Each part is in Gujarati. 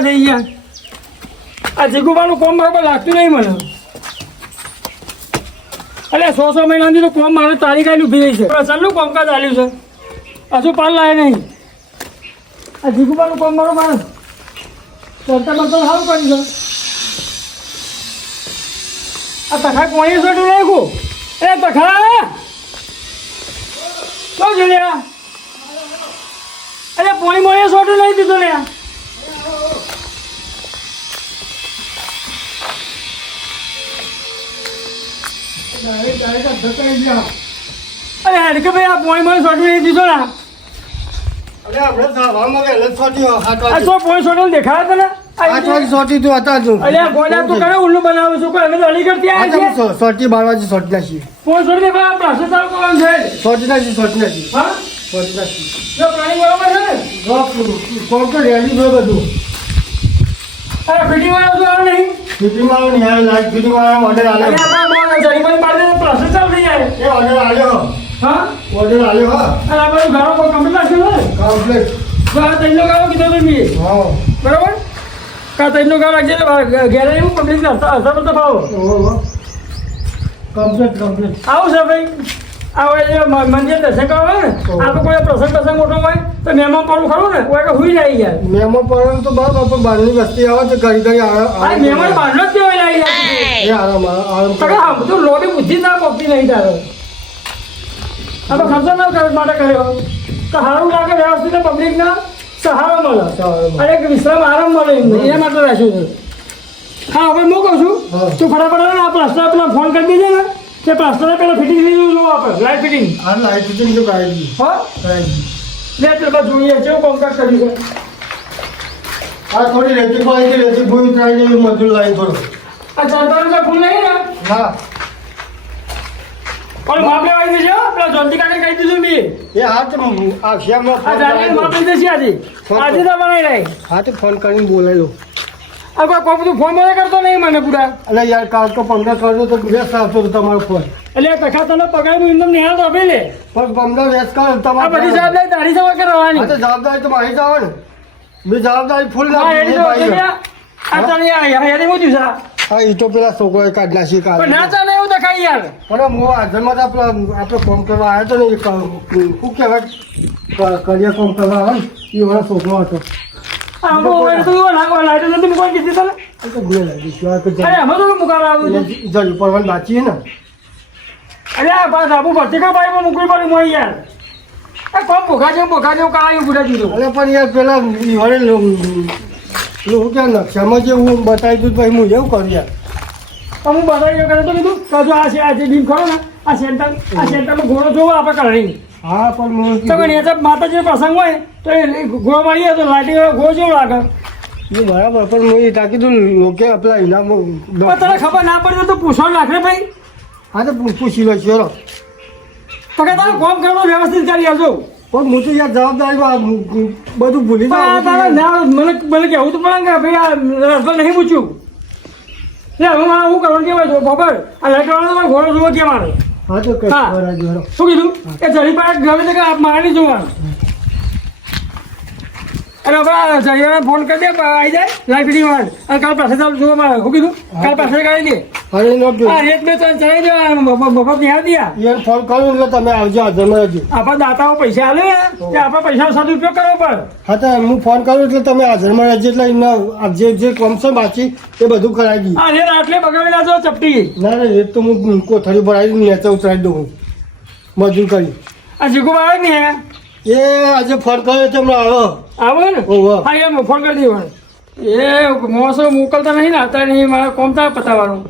કેવા થઈ ગયા આ જીગુબાનું કોમ બરાબર લાગતું નહીં મને અરે 100 મહિનાથી તો કોમ મારે તારીખ આવીને ઊભી રહી છે પ્રસન્નનું કોમકાજ ચાલ્યું છે હજુ પાલ લાવે નહીં આ જીગુબાનું કોમ મારો માણસ ચડતા બળતા સારું કર્યું છે આ તખા કોઈએ સોટું નાખ્યું એ તખા શું જોડ્યા અરે પોણી મોએ સોટું નહીં દીધું ને અરે હડકે ભાઈ આ પોણી મોએ સોટું નહીં દીધું ને પોણી સોટું દેખાય તને સોટી તું હતા તું અલ્યા ગોડા તું કરે ઉલ્લુ બનાવું છું કોઈ અમે તો અલીગઢ થી આવ્યા છીએ સોટી બારવાજી સોટી નાખી પોણી સોટી દે ભાઈ પ્રાસે ચાલુ કરવાનું છે સોટી નાખી હા સોટી નાખી જો પાણી બરાબર છે ને કોણ તો રેડી જો બધું અરે ફિટિંગ વાળા તો આવે નહીં ફિટિંગ વાળો નહીં આવે લાઈટ ફિટિંગ વાળા ઓર્ડર આલે અરે આપણા મોણ જરી પર પાડી દે પ્રાસે ચાલુ થઈ જાય એ ઓર્ડર આલ્યો હા ઓર્ડર આલ્યો હા અરે આપણે ઘરો પર કમ્પ્લીટ નાખ્યો ને કમ્પ્લીટ બસ તૈનો ગાવો કીધો તમે હા બરાબર કા તૈનો ગાવ રાખજે ગેરેજ હું કમ્પ્લીટ કરતા હશે તો ફાવો કમ્પ્લીટ આવું છે ભાઈ આવો એ મંદિર દર્શન કરવા ને આ તો કોઈ પ્રસંગ મોટો હોય તો મહેમાન પડવું ખરું ને કોઈ કે હુઈ જાય યાર મહેમાન પડવાનું તો બરાબર પણ બહારની વસ્તી આવે તો ઘડી ઘડી આ મહેમાન બહારનો જ દેવાય લાવી યાર એ આરામ તો આ બધું લોબી બુદ્ધિ ના પોકતી નહીં તારો આ તો ખર્ચો ના કરવા માટે કર્યો તો સારું લાગે વ્યવસ્થિત પબ્લિક ના સહારો મળે અને એક વિશ્રામ આરામ મળે એના માટે રાખ્યું છે હા હવે હું કહું છું તું ફટાફટ આવે ને આ પ્લાસ્ટર પેલા ફોન કરી દેજે ને તે પ્લાસ્ટર પેલા ફિટિંગ લીધું જો આપણે લાઈટ ફિટિંગ આ લાઈટ ફિટિંગ તો કરાવી હા કરાવી લે પેલા જોઈએ કેવું કોમકાજ કર્યું છે આ થોડી રેતી પાઈ રેતી ભૂઈ ટ્રાય જેવી મજૂર લાવી થોડો આ ચાંદાનું ફૂલ નહીં ને હા પણ માપ લેવાઈ દેશે પેલા જલ્દી કાઢી કહી દીધું મેં એ હા તો આ શ્યામમાં આ જાણી માપ લઈ દેશે આજે આજે તો બનાવી રહી હા તો ફોન કરીને બોલાવી લો આ કોઈ બધું ફોન મને કરતો નહીં મને પૂરા એટલે યાર કાલ તો 15 કરજો તો વ્યસ્ત આવશો તો તમારો ફોન એટલે કખા તને પગારનું ઇન્કમ નિહાળ તો આપી લે પણ 15 વ્યસ્ત કરો આ તમારે બધી જવાબદારી તારી સવા કરવાની હા તો જવાબદારી તો મારી જ આવે ને મેં જવાબદારી ફૂલ હા નાખી એડી તો આ તને યાર હું થયું સા હા એ તો પેલા છોકરોએ કાઢ નાખી કાલ પણ ના ચાલે એવું દેખાય યાર પણ હું હાજરમાં તો આપણે કોમ કરવા આવ્યો હતો ને શું કહેવાય કરિયા કોમ કરવા આવે ને એ વાળો છોકરો હતો આ મોબાઈલ તો લાઈટ નથી મૂકવા કીધી તને એ તો ગુને લાગી છે આ તો અરે આમાં તો મુકાવા આવું છે જલ પરવાન બાચી ને અરે આ બસ આબુ ભરતીકા બાઈમાં મૂકવી પડી મોય યાર એ કોમ ભોગા જેવું કાળાયું પૂરા દીધું અરે પણ યાર પેલા ઈવડે લોકો ક્યાં નકશામાં જે હું બતાવી દઉં પછી હું એવું કરું યાર તો હું બતાવી કરે તો કીધું કે જો આ ડીમ ખરો ને આ સેન્ટરમાં ઘોડો જોવો આપણે કરણી હા પણ હું તો કઈ માતાજી પ્રસંગ હોય તો એ ઘોડો મારીએ તો લાટી ઘોડો જેવો લાગે બરાબર પણ હું એ તાકી દઉં લોકો પેલા ઇનામ પણ તને ખબર ના પડી તો પૂછવાનું નાખે ભાઈ હા તો પૂછી લો ચલો તો કે તારે કોમ કરવાનું વ્યવસ્થિત કરી આવજો પણ હું તો યાર જવાબદારીમાં બધું ભૂલી જાઉં મને કહેવું તો પડે કે ભાઈ આ રસભાઈ નહીં પૂછ્યું હું કરવાનું કેવાય છું ખબર આ લાઈટ ઘોડો જોવો કે મારે હા તો શું કીધું એ જરી પાસે ગમે તે મારે નહીં જોવાનું અને હવે જરિયાને ફોન કરી દે આવી જાય લાઈટ ફિટિંગ વાળ અને કાલ પાસે જોવા મારે શું કીધું કાલ પાસે કાઢી દે અરે નો હા રેત બે ચડાવી દે બફા ત્યાં દિયા યાર ફોન કરું એટલે તમે આવજો હાજરમાં રહેજો આપણા દાતાઓ પૈસા આલે ને તે આપણા પૈસાનો સદુપયોગ કરવો પડે હા તો હું ફોન કરું એટલે તમે હાજરમાં રહેજો એટલે એમના જે કોમ છે બાકી એ બધું કરાવી દઈએ હા રેત આટલે બગાડી નાખો ચપટી ના ના એ તો હું કોથળી ભરાવી નીચે ઉતરાવી દઉં મજૂર કરી આ જીગો આવે ને એ આજે ફોન કર્યો છે હમણાં આવે ને ઓહો હા એમ ફોન કરી દેવાનો એ મોસો મોકલતા નહીં ને હતા નહીં મારે કોમતા પતાવવાનું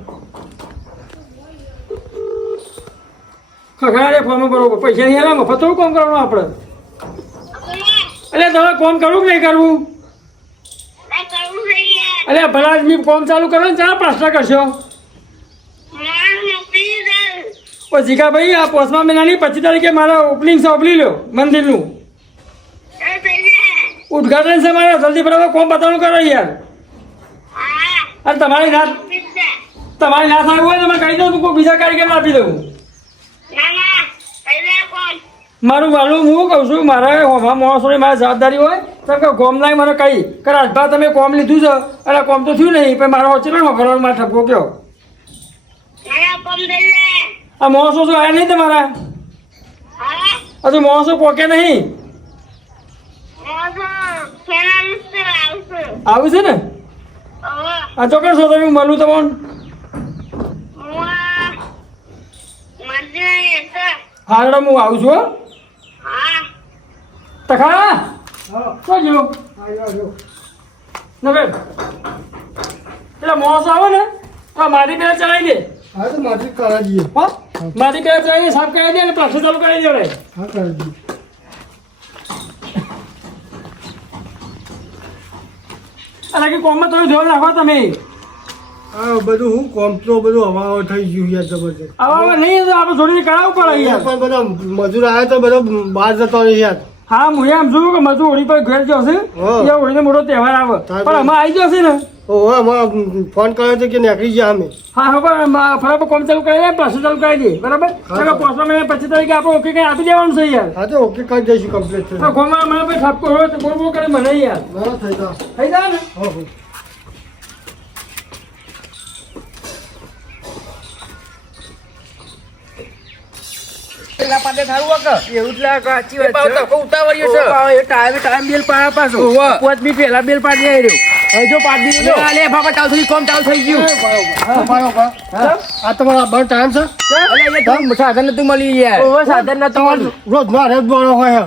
ખગડાડે ફોન બરોબર પૈસા નહીં આવે મફત થોડું કોમ કરવાનું આપણે એટલે તમારે કોમ કરવું કે નહીં કરવું એટલે ભલા આદમી કોમ ચાલુ કરો ને ચાલો પ્રશ્ન કરશો ઓ જીકા ભાઈ આ 5મા મહિનાની 25 તારીખે મારા ઓપનિંગ છે ઓપલી લો મંદિરનું ઉદઘાટન છે મારે જલ્દી બરાબર કોમ બતાવવાનું કરો યાર અને તમારી ના થાય હોય તમે કહી દો તું કોઈ બીજા કારીગર આપી દઉં મારું વાલું હું કહું છું મારે હોભા માણસોની મારી જવાબદારી હોય તો કે કોમ લાઈ મને કહી કે રાજભા તમે કોમ લીધું છે અને કોમ તો થયું નહીં પણ મારો વચ્ચે પણ ફરવાનું મારે ઠપકો કયો આ માણસો શું આવ્યા નહીં તમારા હજુ માણસો પોકે નહીં આવું છે ને આ ચોક્કસ છો તમે મળું તમને હારડો હું આવું છું હો. તખા શું જેવું નવે પેલા માણસો આવે ને તો મારી પેલા ચલાવી દે હા તો માટી કરાવી દઈએ હો મારી પેલા ચલાવી દે સાફ કરાવી દે અને પાછું ચાલુ કરાવી દેવડે હા કરાવી દઈએ અને કે કોમમાં તમે ધ્યાન રાખો તમે હા બધું હું કોમ તો બધું હવા થઈ ગયું યાર જબરજસ્ત આવા નહીં તો આપણે જોડીને કરાવવું પડે યાર પણ બધા મજૂર આવ્યા તો બધા બહાર જતો રહે યાર હા હું એમ છું કે મજૂર હોળી પર ઘેર જશે હા. એ હોળીનો મોટો તહેવાર આવે પણ અમે આવી જશે ને ઓહો અમારે ફોન કર્યો તો કે નીકળી ગયા અમે હા હા પણ ફટાફટ કોમ ચાલુ કરી દે પાછું ચાલુ કરી દે બરાબર ચાલો 5 મહિના 25 તારીખે આપણે ઓકે કઈ આપી દેવાનું છે યાર હા તો ઓકે કરી દઈશું કમ્પ્લીટ થઈ તો ગોમાં મને ભાઈ ઠપકો હોય તો બોલ બોલ કરે મને યાર બરાબર થઈ જાય થઈ જાય ને હો હો પેલા પાટે થારું વાક એવું જ લાગે સાચી વાત પાવ છે તો ઉતાવળ્યો છે ઓ, એ ટાઈમ બેલ પાડ્યા પાછો ઓહો. 5 મિનિટ પહેલા બેલ પાડી આવ્યો હવે જો પાડી દીધો અલે બાબા ચાલુ થઈ કોમ ચાલુ થઈ ગયું આ તમારા બંધ ટાઈમ છે અલે એ તો સાધન નતું મળી યાર ઓહો સાધન ન તો રોજ મારે જ બોલો હોય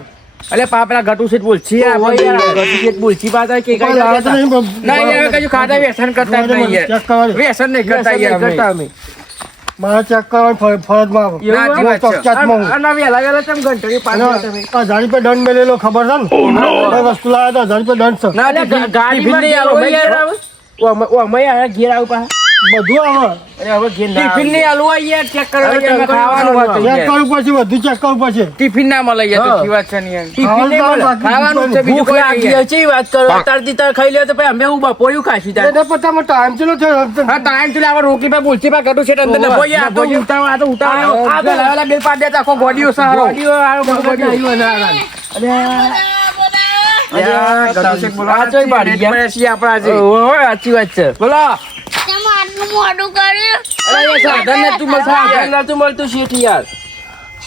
અલે પાપડા ઘટુ છે બોલછી આ ઓહો યાર ગતિ એક બોલચી બાત કે કઈ કોઈ લાગે તો નહીં, ના યાર કજુ ખાતા વ્યસન કરતા જ નહીં યાર ચેક કરવાનું વ્યસન નહીં કરતા યાર કરતા અમે. અમે મારે ચેક કરવાની ફરજમાં આવે એવું સાચી વાત છે. ચોકચાટમાં હું. અને વેલા વેલા ચમ ઘંટડી પાછો તમે અને આ ઝાડી પર દંડ મેલેલો ખબર છે ને કઈ વસ્તુ લાવ્યા હતા ઝાડી પર દંડ છે ના અલે ટિફિન ગાડીમાં નહીં યાર આલવું યાર યાર. ઓ અમે આયા ઘેર આવું પા બધું આવે અરે હવે ઘેર ના ટિફિન નહીં આલવું યાર ચેક કરવા અરે તમે ચેક ખાવાનું કરવાનું હતું ચેક યાર. કરવું પડશે બધું ચેક કરવું પડશે ટિફિન ના મળે યાર તો હા. કી વાત છે ને યાર ટિફિન નહીં મળે. ખાવાનું છે બીજું ભૂખ કોઈ લાગી નહીં યાર. છે વાત કરો તારથી તાર ખાઈ લ્યો તો પછી અમે હું બપોર્યું ખાશી તાર એને પતામાં ટાઈમ ચેલો થયો હા ટાઈમ થી આપણે રોકી પા બોલછી પા ઘટુ છે અંદર નભો યાર આ તો ઉતાવળ આ તો ઉતાવળ આ તો લાવેલા બેલ પાડ દેતા આખો ગોડીઓ સહારો ગાડીઓ આ ગાડીઓ આવ્યો ના અરે યાર ઘટુ છે બોલો આ ચોય બાડી ગયા છીએ આપણા આજે ઓહો સાચી વાત છે બોલો તમે આટલું મોડું કર્યું અરે એ સાધન નતું મળતું સાધન નતું મળતું શેઠ યાર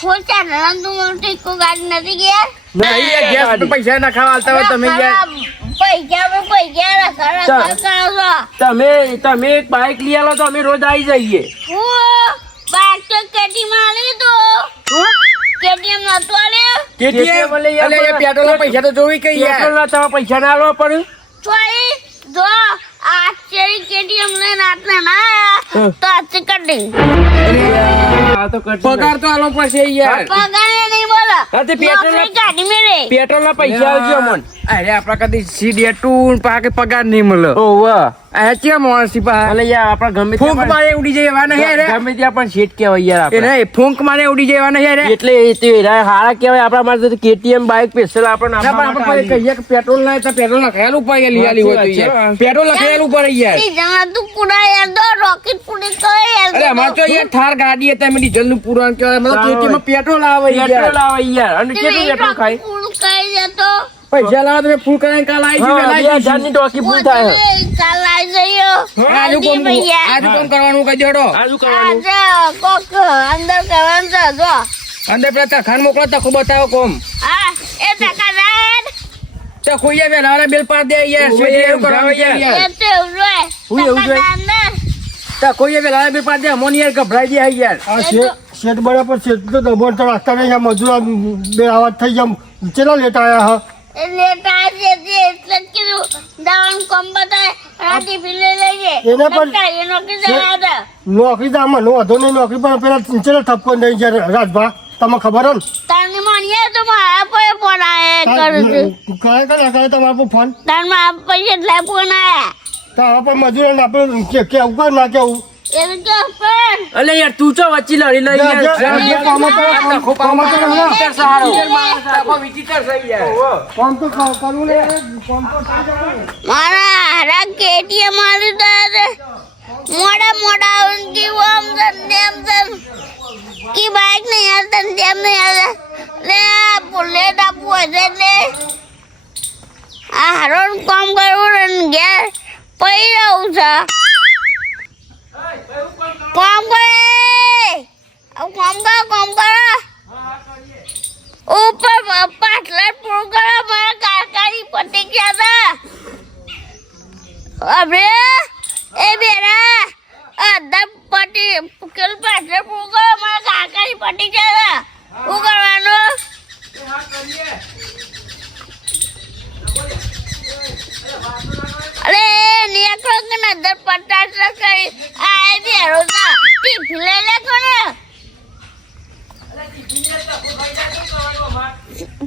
હું ચાલવાનું તું મને ટીકો ગાડી નથી ગયા નહીં યાર ગેસ પર પૈસા ના ખાવા આલતા હોય તમે યાર પૈસા રખા કરો છો તમે એક બાઇક લઈ આલો તો અમે રોજ આવી જઈએ હું બાઇક તો કેટીમાં આલી તો કેટીએમ નતો આલ્યો કેટીએમ અલે યાર, અલે એ પેટ્રોલ ના પૈસા તો જોવી કઈ યાર પેટ્રોલના તમે પૈસા ના આલવા પડે ચોરી જો આ ચેરી કેટીએમ લઈને આટલા ના આયા તો આથી કટિંગ આ તો કટી પગાર તો આલો પડશે યાર પગારે નહીં બોલો હા, તે પેટ્રોલ ના- નોકરી કાઢી મેરે પેટ્રોલ ના પૈસા આવજો મન અરે આપડા કદી સીડી ટૂન પાકે પગાર નહીં મળે ઓહો આ ચિયા મોણસી પા અલે યાર આપણા ગમે ફૂંક મારે ઉડી જવા નહીં અરે ગમે ત્યાં પણ શેઠ કહેવાય યાર એ આપણે નહીં ફૂંક મારે ઉડી જવા નહીં અરે એટલે એ તો એરા હારા કહેવાય આપણા માટે તો KTM બાઇક સ્પેશિયલ આપણને ના, પણ આપવા આપણે માટે કહીએ કે પેટ્રોલ ના તો પેટ્રોલ લખાયેલું ઉપર યાર લીયાલી હોય તો યાર પેટ્રોલ લખાયેલું ઉપર યાર જણા તું કુડા યાર દો રોકેટ પૂરી કરે યાર અરે અમાર તો યાર થાર ગાડી હતી અમે ડીઝલ નું પૂરણ કહેવાય મતલબ કેટીમાં પેટ્રોલ આવે પેટ્રોલ યાર આવે યાર અને કેટલું પેટ્રોલ ખાય પૂરું કરી દેતો પૈસા લાવો તમે ફૂલ કરીને કાલ આવી હા, જજો 2000 ની ટોકી ફૂલ થાય કાલ આવી જયો આજુ કોમ આજુ કોમ કરવાનું કહી દેડો આજુ કરવાનું આજે કોક અંદર કરવાનું છે જો અંદર પેલા તખાન મોકલો તખો બતાવો કોમ હા એ તકાદાર તો ખોઈએ વેલા બેલ પાડ દે યાર ઓવે, શેઠ એવું એવું કરવાનું યાર. યાર એ તો રોય હું એવું જોઈએ? તકાદાર તો ખોઈએ વેલા બેલ પાડ દે અમોની યાર ગભરાઈ જાય યાર આ શેઠ બરાબર શેઠ તો દબાણ તો રાખતા નહીં આ મજૂર આ બે આવાજ થઈ ગયા ચેલા લેટ આયા હા એટલે તાજે જે એટલે જ કીધું દવાનું કોમ બતાય રાતી પીલે લઈએ એને પણ- એનો કે જવા દે નોકરી તો આમાં નો વધો નહીં નોકરી પણ પેલા ચેલા ઠપકો નહીં છે રાજભા તમને ખબર હે ને તારની માણીએ તો મારા પર ફોન આયા કરું છું કરે કરે તમારા પર ફોન તાર મારા પૈસા એટલે ફોન આયા તો હવે પણ મજૂરોને આપણે કેવું કર ના કેવું એવું કે પણ અલે યાર તું ચો વચ્ચે લડી લઈ જા, જા, જા, યાર કામ કરો, કામ કરો, હા. કામ તો કરવું ને કામ તો થઈ જાય ને. મારા હારા કેટીએમ મારી દે મોડા મોડા ઊંઘી આમ તેમ કી બાઈક નહીં આવતા તેમ નહીં આવતા લે બુલેટ આપવું હશે એટલે આ હારું કામ કરવું ને ઘેર પડી રહું છે કામ કરે કામ કરો ઉપર પાટલા પૂરું કરો મારા કાકાની પ્રતિક્રિયા હવે એ બેરા અડધા પટી પેલું પાટલા પૂરું કરો મારા કાકાની પ્રતિક્રિયા શું કરવાનું અરે નીકળો કે નજર પચાસ કરી આ બેરો ના ટીફી લઈ લે કોને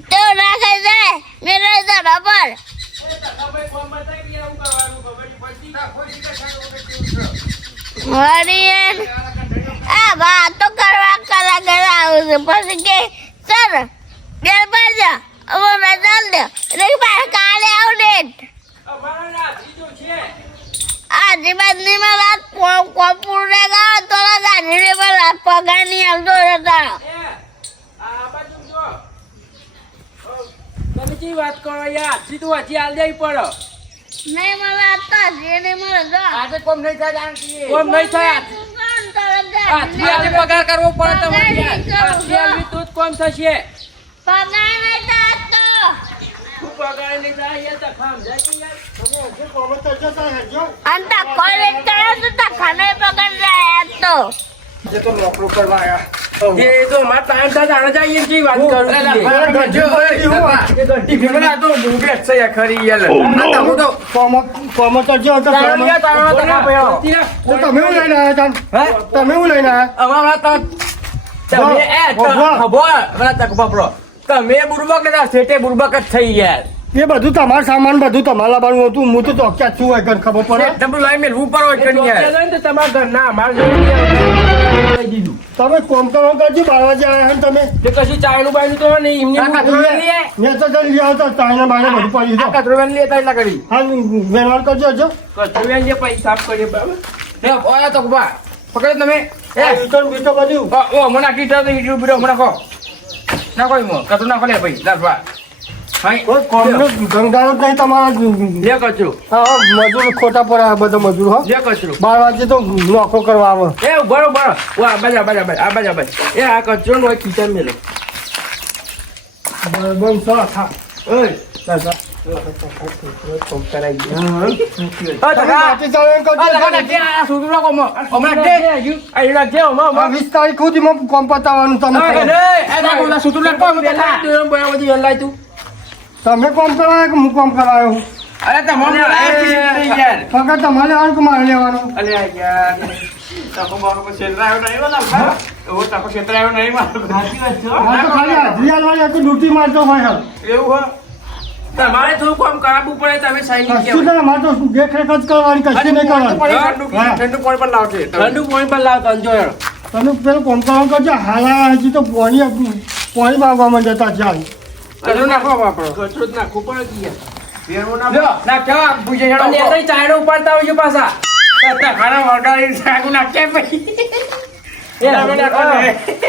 તો રાખે છે મેરા દાદા પર હરિયન આ વાત તો કરવા કલાકાર આવું છે પછી કે સર બેર બાજા હવે રજા દે રે કાલે આવ ડેટ આજે બાદની માં રાત કોપુર રે ગા તો ગાડી રે પર પગાર ની આવતો હતા તમે કેવી વાત કરો યાર સીધું હજી હાલ જાય પડો નહીં મને હતા જેને મને જો આજે કોમ નહીં થાય જાણતી કોમ નહીં થાય આજે પગાર કરવો પડે તમારે યાર આજથી તું જ કોમ થશે પગાર નહીં થતો તું પગાર નહીં થાય યાર તો ખામ જાય યાર અંતા કોલેજ કરે તો તા ખાને પગાર જાય તો જે તો નોકરો કરવા આયા એ તો માર ટાઈમ થાય જાણે જાય એમ કેવી વાત કરું તમે હું લઈને આવ્યા તમે હું લઈને આવ્યા તમે બુરબક ને સેટે બુરબક જ થઈ યાર એ બધું તમારું સામાન બધું તમારે લાવવાનું હતું હું તો ચોક્યા છું હોય ખબર પડે તમે લઈ મેલવું પડો તમારા ઘર ના અમારે દીધું તમે કોમ કરવા કરજો 12 વાગે આવ્યા છો તમે તે કશું ચાયનું બાયનું તો નહીં એમને મેં તો જલ્દી લઈ આવતો તાઈને બાઈને બધું પડી દીધું કચરોવેન લેતા એટલા કરી હા વ્યવહાર કરજો હજો કચરું જે પૈસા સાફ કરીએ બરાબર લે ઓયા તો બા પકડો તમે એ વિતરણ બીજો બધું ઓ મને આખી ટર યુટ્યુબ વિડિયો મને નાખો નાખો મો કચરો નાખો લે ભાઈ દાસવા હાઈ કોઈ કોમનો ગંગારો જ નહીં તમારા લે કચરો હા મજૂર ખોટા પર આ બધા મજૂર હો લે કચરો 12 વાગે તો નોકરો કરવા આવે એ બરોબર વા બાજા આ બાજા એ આ કચરો નો કિચન મેલો બરાબર સા થા ઓય કોમ કરાઈ ઓ તકા રાતે ચાલે એમ કરજો આ સુધુ નાખો મો હમણાં કે આ ઇડા કે મો 20 તારીખ સુધીમાં કોમ પતાવવાનું તમે એ સુધુ નાખો તમે કોમ કરાય કે હું કોમ કરાયો અરે તમને યાર પગાર તમારે આવું કે મારે લેવાનું અલે યાર તાકો મારો કો છેતરાયો નહીં વાલા ઓ તાકો છેતરાયો નહીં મારો સાચી વાત છે આ તો ખાલી હાજરી આલવાની હતી ડ્યુટી મારતો હોય એવું હો તમારે થોડું કામ કરાવવું પડે તમે સૈનિક કશું ના મારે તો દેખરેખ જ કરવાની કશું નહીં કરવાની ઠંડુ પાણી પર લાવશે ઠંડુ પાણી પર લાવતા જો યાર તમે પેલું કોમ કરવાનું કરજો હાલા હજી તો પાણી માંગવામાં જતા ચાલ કચરો નાખો આપણો કચરો જ નાખવું પડે યાર ફેરવો ના કેવા પૂછે અને એ ચાયડો ઉપાડતા હોય છે પાછા ખાના ઓર્ડર સાગુ નાખે પછી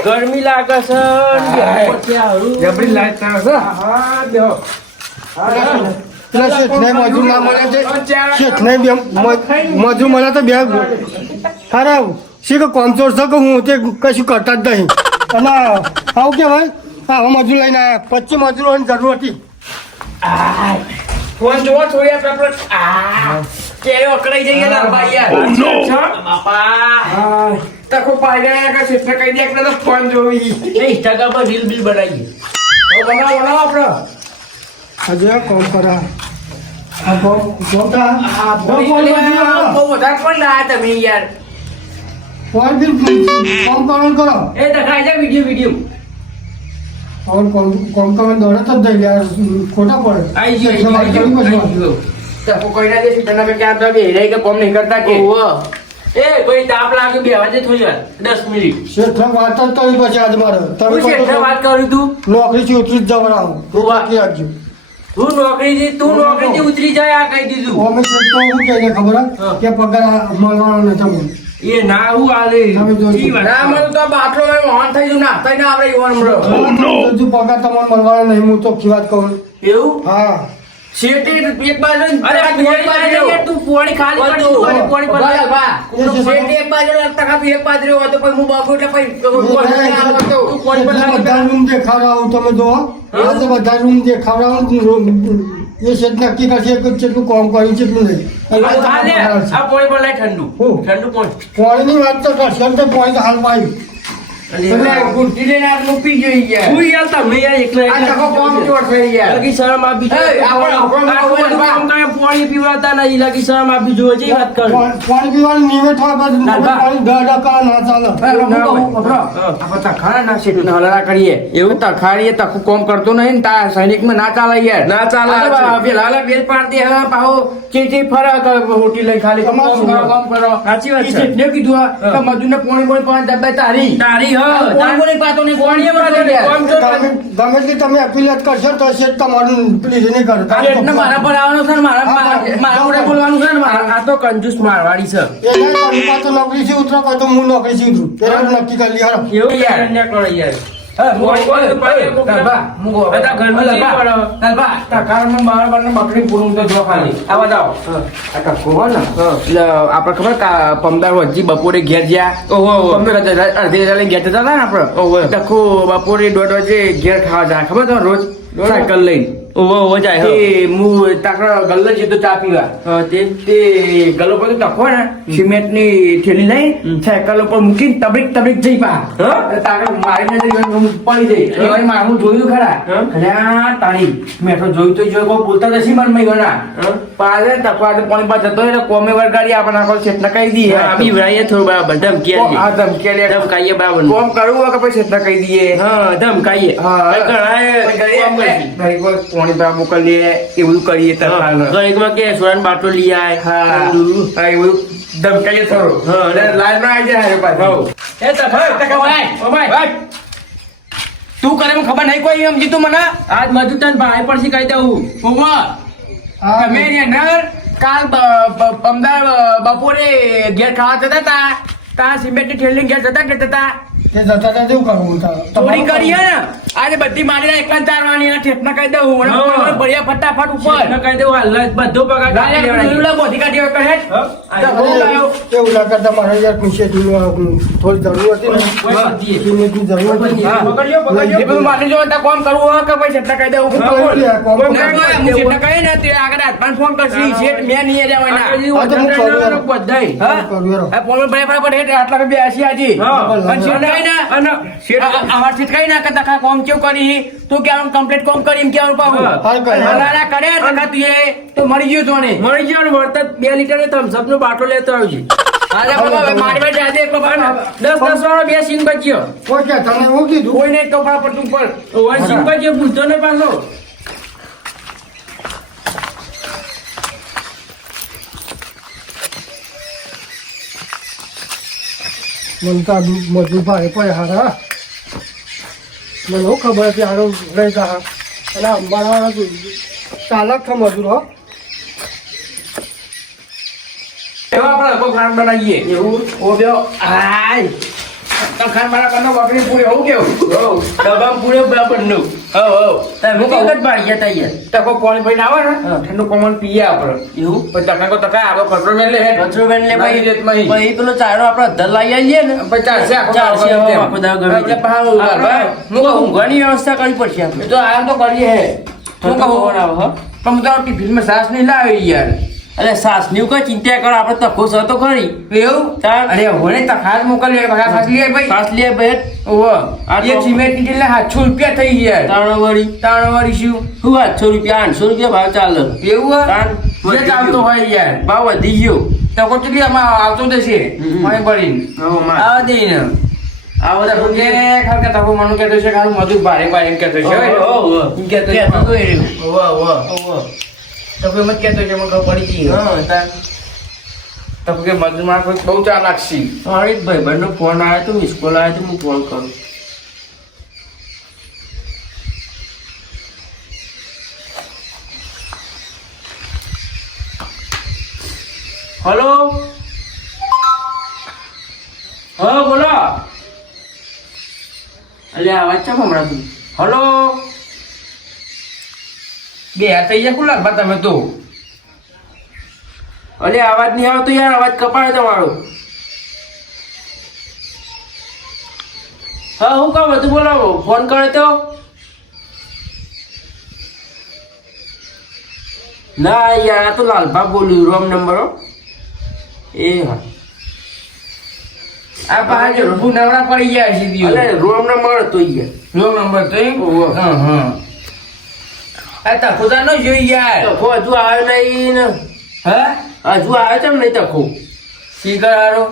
ગરમી લાગે છે જબરી લાઈટ તારો છે હા દેહો પેલા શેઠને મજૂર ના મળે છે શેઠને મજૂર મળે તો બે સારા શીખ કોમચોર છે કે હું તે કશું કરતા જ નહીં અને આવું કે ભાઈ હા મજૂર લઈને આવ્યા 25 મજૂરોની જરૂર હતી ફોન જોવા થોડી આપણે કેરે અકડાઈ જઈએ ને ભાઈ યાર બાપા તકો પાડ્યા કે છે કહી દે કે ફોન જોવી ઇન્સ્ટાગ્રામ પર રીલ બિલ બનાવીએ બનાવો આપણે હજુ કોમ કરા આ કોમ બહુ વધારે પણ લાયા તમે યાર કોમ કરવાનું કરો એ દેખાય છે વિડિયો કોમ કરવાનું દોડે તો જ યાર ખોટા પડે આઈ ગયો તકો કોઈ ના દે તને કે ક્યાં તો બે રે કે કોમ નહીં કરતા કે એ કોઈ તાપ લાગે બે વાગે થોડી વાર 10 મિનિટ શેઠને વાત જ કરી પછી આજ મારે હું શેઠને વાત કરું તું નોકરીથી ઉતરી જ જવાનું બાકી આપજો તું નોકરીથી ઉતરી જાય આ કહી દીધું અમે શેઠ તો શું કહીને ખબર હે? કે પગાર મળવાનો નથી તમને એ ના હું આલે તમે જોજો. ઈ વાત. ના મળે તો બાટલો ઓન થઈ ગયું નાખતા ના આપણે ઈવન મળો હજુ પગાર તમારે મળવાના નહીં હું ચોખ્ખી વાત કહું એવું હા શેઠી એક બાજુ અરે આ પોણી પાણી તું પોણી ખાલી કરી તું અને પોણી પાણી શેઠી એક બાજુ ટકા એક બાજુ હોય તો પછી હું બાપુ એટલે પછી તું પોણી પર એટલે બધા રૂમ દેખાડાવું તમે જો એટલે બધા રૂમ દેખાડાવું એ શેઠ નક્કી કરશે કે કેટલું કામ કર્યું કેટલું નહીં હાલે આ પોણી પર લાય ઠંડુ હું? ઠંડુ પોણી પાણીની વાત તો કરશે એમ તો પાણી તો હાલ પાયું એટલે ગુડ્ડી લઈને આ મૂકી જોઈ ગયા હું યાર તમે યાર એકલા આ ટકો કોમ ચોર થઈ ગયા લગી શરમ આપી એ, આપણે આટલું બધું કામ કરે પોણી પીવડાવતા નહીં લગી શરમ આપી જોઈએ છે વાત કર પાણી પીવાનું નિવેટ હોય પછી પાણી 10 ટકા ના ચાલે આપણે તખાડા ના શેઠ ને હલારા કરીએ એવું તખાડીએ તખું કોમ કરતો નહીં ને તાર સૈનિક માં ના ચાલે યાર ના ચાલે. પેલા બેલ પાડતી હવે પાહો ચીચી ફરક હોટી લઈ ખાલી તમારું કામ કરો સાચી વાત છે. ઈ શેઠને કીધું આ કે મજૂરને પોણી પાંચ ડબ્બા તારી તારી હ પોણી પાતો ને પોણી પાતો યાર કોમ તો ગમે એટલી તમે અપીલ કરશો તો શેઠ તમારું પ્લીઝ નહીં કરતા શેઠને મારા પર આવવાનું છે ને મારા જોડે બોલવાનું છે ને મારા આ તો કંજૂસ મારવાડી છે તો નોકરી થી ઉતરો કહો તો હું નોકરી થી ઉતરું પેલા નક્કી કરી લી હારો એવું યાર. યાર ને કરો યાર હા, બધા ઘરનું જે પડો. બકરી પૂરું તો જો ખાલી આવા જાઓ આ ટકો હોય ને એટલે આપણે ખબર પમદાર વચ્ચે બપોરે ઘેર ગયા ઓહો, ઓહો. પમદાર અડધી હજાર લઈને ઘેર જતા હતા ને ઓહો. આપણે ટકો બપોરે 1:30 વાગે ઘેર ખાવા જાય ખબર તો રોજ સાયકલ લઈને ઓહો જાય તે હું તાકડા ગલ્લો જતો ચા પીવા તે ગલ્લો પર ટકો ને સિમેન્ટ ની થેલી લઈ સાયકલ ઉપર મૂકીને તબરીક જઈ પા તાકડા મારીને પડી જઈ હવે મારું જોયું ખરા ખરા તારી મેં તો જોયું તો જોયું કોઈ બોલતા નથી મન માં ગણા પાછે ટકો આજે પાણી પાસે જતો એટલે કોમે વરગાડી આપણે આખો શેઠ કહી દઈએ આપી વરાઈએ થોડું બરાબર ધમકી આલીએ. આ ધમકી લે ધમકાઈએ બરાબર. કોમ કરવું હોય કે પછી શેઠ કહી દઈએ હા ધમકાઈએ. હા. ઘણાએ કોમ કરીએ. પાણી બા મોકલીએ એ બધું કરીએ ઘણીકમાં કે સોડાની બાટલો લઈ આય. હા એ બધું ધમકાઈએ થોડું હા, અને લાઈન માં આવી જાય હારે પાછું. એ તફાઈ, તફાઈ, તફાઈ. તું કરે એમ ખબર નહીં કોઈ એમ જીતું મને આજ મજુ તને ભાઈ પડશે કહી દઉં. ઉમર તમે એની અંદર કાલ પમદાર બપોરે ઘેર ખાવા જતા હતા તા સિમેન્ટ ની ઠેલી ઘેર જતા હતા તે જતા હતા તેવું કરવું ચોરી કરી હે ને આજે બધી મારી એકલા ચારવાની એના ઠેપના કહી દઉં અને હા. પોણીમાં ભર્યા ફટાફટ ઉપર એને કહી દઉં હાલ જ બધો પગાર કાઢી લેવડાવી. બોધી કાઢી હવે કહે હા. તો હું લાવ્યો. એવું ના કરતા મારે યાર પૂછે થોડી જરૂર હતી ને કોઈ શોધીએ. સિમેન્ટની જરૂર હતી હા. પકડ્યો, પકડ્યો. એ બધું મારી જોડે કોમ કરવું હોય કે પછી એટલા કહી દઉં હું કહું કે આ કોમ ના, ના, હું જેટલા કહે ને તે આગળ હાથમાં ફોન કરશી શેઠ મેં નહીં જવાના હા, તો હું કરું યાર. બધાય. હા કરું યાર. આ પોલો ભાઈ ભાઈ પડે આટલા બે આશી આજી હા. અને શેઠ કહે ને અને આવા શેઠ કહે ને કે તખા કોમ કેવું કરી તું કેવાનું કમ્પ્લીટ કોમ કરી એમ કેવાનું પાવું હા. હાલ કર, હાલ. હલારા કરે તખા તું એ તો મરી ગયો તો ને મળી ગયો ને વળતર 2 લીટર થમ્સઅપ નો બાટલો લેતો આવજે. આજે બાબા મારી ભાઈ જાજે એક બાબા 10 વાળો 2 સીન બચ્યો. કોઈ કે તમે હું કીધું કોઈ નહીં તો પર તું પર ઓવર સીન બચ્યો પૂછતો ને પાછો. મને તો મજૂર ભાઈ પણ હારા મને શું ખબર હતી હારો રહી જા અને અમારા ચાલક છે મજૂર હો એવા આપણે લગભગ ખાન બનાવીએ એવું ઓ બે આય તો ખાન બનાવવાનો બકરી પૂરી હોવું કેવું ડબ્બા પૂરે બરાબરનું. હો હો હું કહું જ ભાઈ ગયા તા યાર. તકો પાણી ભાઈ આવે ને ઠંડુ કોમન પીએ આપણે એવું? પણ તકા આપણો કંટ્રોલ મેં લે કચરો વેન લે ભાઈ. ભાઈ ભાઈ પેલો ચારો આપણે અધર લઈ આવીએ ને. ચાલશે આખો ચાલશે, દાડો હવે તેમ. આખો દાડો ગમે એટલે તેમ. પાછું ભાઈ હું કહું ઊંઘવાની વ્યવસ્થા કરવી પડશે આપણે. એ તો આમ તો કરીએ હે હું કહું બનાવો, હા? પણ હું તો ટિફિનમાં સાસ નહીં લાવી યાર અરે સાસની કઈ ચિંતા કરો આપણે તકો છે તો ખરી. એવું તાર. અરે હોને તો ખાસ મોકલી ખાસ લે ભાઈ સાસ લે ભાઈ. ઓહો આ તો- એક સિમેન્ટ ની એટલે 700 રૂપિયા થઈ ગયા તાણવાળી. તાણવાળી શું શું 800 રૂપિયા 800 રૂપિયા ભાવ ચાલે. એવું હે? તાણ. જે ચાલતો હોય યાર ભાવ વધી ગયો. તો કેટલી આમાં આવતો જશે પાણી ભરીને આવા દે ને આ બધા તો કે ખાલી તકો મનું કહેતો છે ખાલી મજૂર ભારે ભારે એમ કહેતો છે એમ કહેતો છે તો કે મત કહેતો છે મને ખબર પડી ગઈ તો કે મજૂર માં કોઈ બહુ ચાલાક છે ભાઈ ભાઈનો ફોન આવ્યો તો મિસ કોલ આવ્યો તો હું કોલ કરું. હલો અલ્યા અવાજ ચમ હમણાં તું હલો બે આ થઈ ગયા કુલા બા તમે તો અલે અવાજ નહીં આવતો યાર અવાજ કપાય તમારો હા હું કામ હતું બોલાવો ફોન કરે તો ના યાર આ તો લાલભા બોલ્યું રોમ નંબર એ હા આ પાછળ રૂપુ નવરા પડી ગયા છે દીયો અલે રોમ નંબર હતો યાર રોમ નંબર તો હા હા આ તા ખુદા નો જોઈ યાર તો હજુ આવ્યો નહીં ને હે હજુ આવ્યો તેમ નહીં તકો શીખર હારો